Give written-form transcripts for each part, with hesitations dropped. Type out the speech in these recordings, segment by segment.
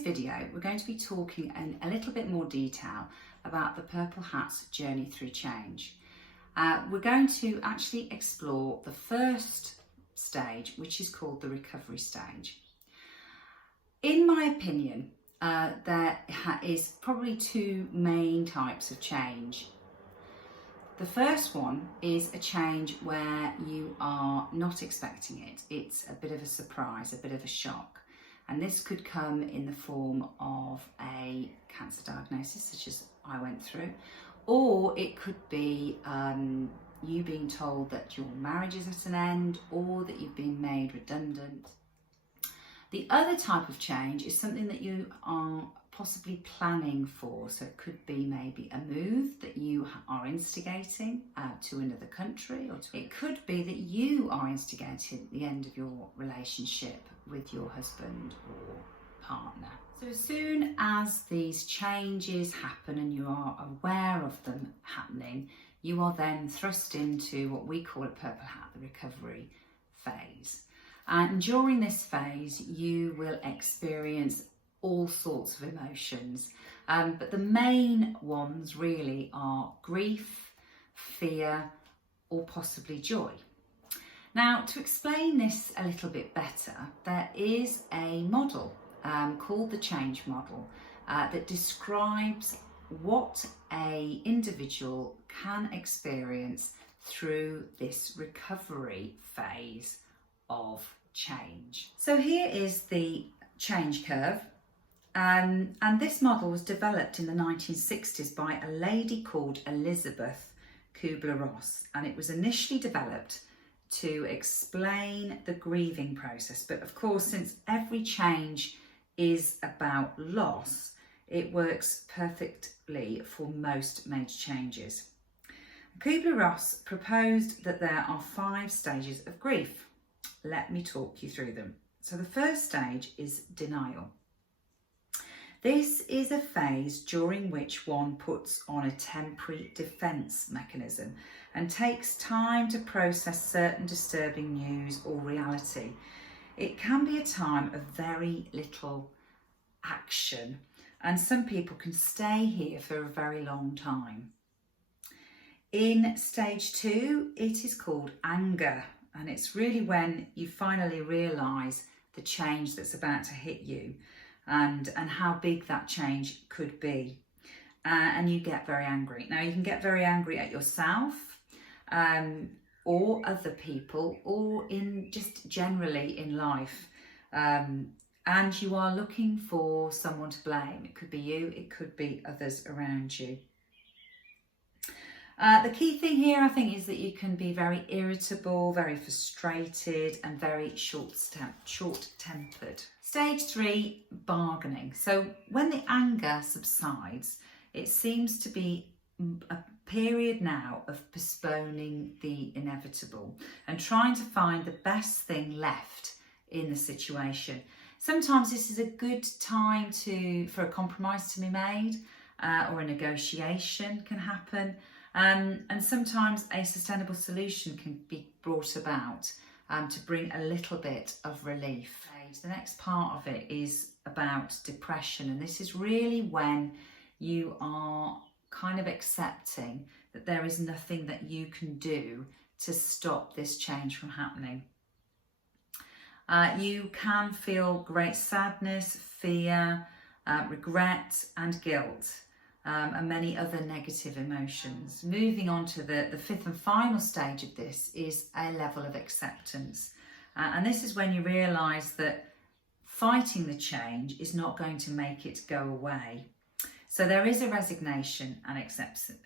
today's video, we're going to be talking in a little bit more detail about the Purple Hat's journey through change. We're going to actually explore the first stage, which is called the recovery stage. In my opinion, there is probably two main types of change. The first one is a change where you are not expecting it. It's a bit of a surprise, a bit of a shock. And this could come in the form of a cancer diagnosis, such as I went through, or it could be you being told that your marriage is at an end, or that you've been made redundant. The other type of change is something that you are possibly planning for. So it could be maybe a move that you are instigating to another country, or it could be that you are instigating the end of your relationship with your husband or partner. So as soon as these changes happen and you are aware of them happening, you are then thrust into what we call at Purple Hat the recovery phase. And during this phase, you will experience all sorts of emotions, but the main ones really are grief, fear, or possibly joy. Now, to explain this a little bit better, there is a model called the change model that describes what an individual can experience through this recovery phase of change. So here is the change curve. And this model was developed in the 1960s by a lady called Elizabeth Kubler-Ross, and it was initially developed to explain the grieving process. But of course, since every change is about loss, it works perfectly for most major changes. Kubler-Ross proposed that there are 5 stages of grief. Let me talk you through them. So the first stage is denial. This is a phase during which one puts on a temporary defence mechanism and takes time to process certain disturbing news or reality. It can be a time of very little action, and some people can stay here for a very long time. In stage 2, it is called anger, and it's really when you finally realise the change that's about to hit you and how big that change could be. And you get very angry. Now, you can get very angry at yourself or other people, or in just generally in life. And you are looking for someone to blame. It could be you, it could be others around you. The key thing here, I think, is that you can be very irritable, very frustrated, and very short-tempered. Stage 3, bargaining. So when the anger subsides, it seems to be a period now of postponing the inevitable and trying to find the best thing left in the situation. Sometimes this is a good time for a compromise to be made, or a negotiation can happen. And sometimes a sustainable solution can be brought about to bring a little bit of relief. The next part of it is about depression, and this is really when you are kind of accepting that there is nothing that you can do to stop this change from happening. You can feel great sadness, fear, regret and guilt. And many other negative emotions. Moving on to the 5th and final stage of this is a level of acceptance. And this is when you realise that fighting the change is not going to make it go away. So there is a resignation and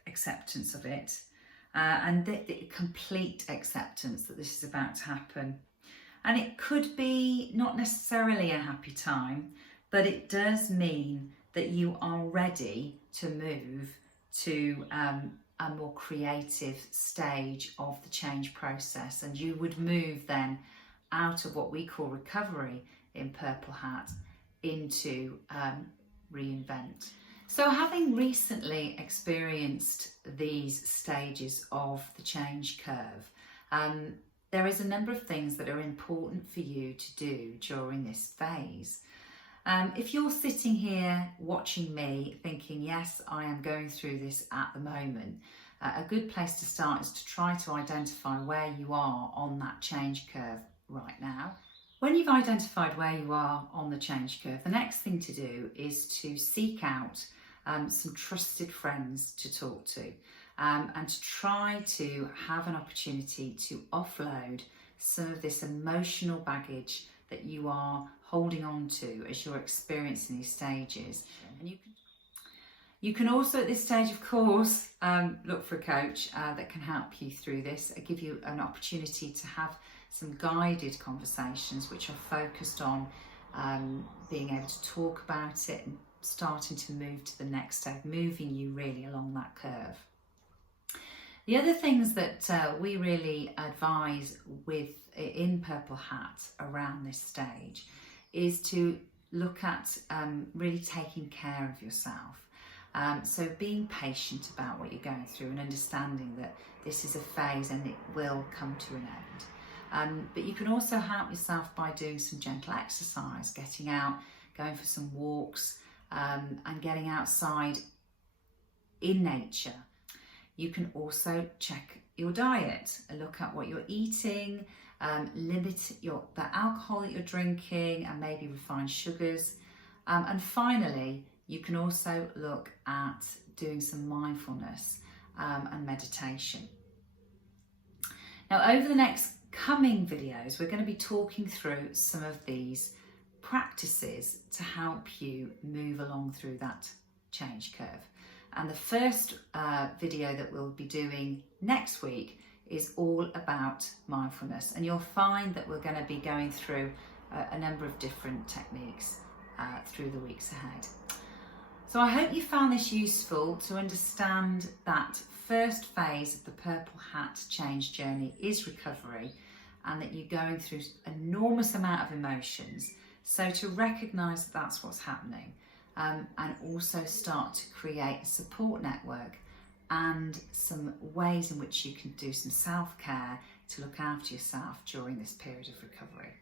acceptance of it, and the complete acceptance that this is about to happen. And it could be not necessarily a happy time, but it does mean that you are ready to move to a more creative stage of the change process, and you would move then out of what we call recovery in Purple Hat into Re-Invent. So having recently experienced these stages of the change curve, there is a number of things that are important for you to do during this phase. If you're sitting here watching me thinking, yes, I am going through this at the moment, a good place to start is to try to identify where you are on that change curve right now. When you've identified where you are on the change curve, the next thing to do is to seek out some trusted friends to talk to and to try to have an opportunity to offload some of this emotional baggage that you are holding on to as you're experiencing these stages. And you can also at this stage, of course, look for a coach that can help you through this, give you an opportunity to have some guided conversations which are focused on being able to talk about it and starting to move to the next step, moving you really along that curve. The other things that we really advise in Purple Hat around this stage is to look at really taking care of yourself. So being patient about what you're going through and understanding that this is a phase and it will come to an end. But you can also help yourself by doing some gentle exercise, getting out, going for some walks, and getting outside in nature. You can also check your diet, look at what you're eating, limit the alcohol that you're drinking and maybe refined sugars. And finally, you can also look at doing some mindfulness and meditation. Now, over the next coming videos, we're going to be talking through some of these practices to help you move along through that change curve. And the first video that we'll be doing next week is all about mindfulness. And you'll find that we're going to be going through a number of different techniques through the weeks ahead. So I hope you found this useful to understand that first phase of the Purple Hat change journey is recovery, and that you're going through an enormous amount of emotions. So to recognise that that's what's happening, and also start to create a support network and some ways in which you can do some self-care to look after yourself during this period of recovery.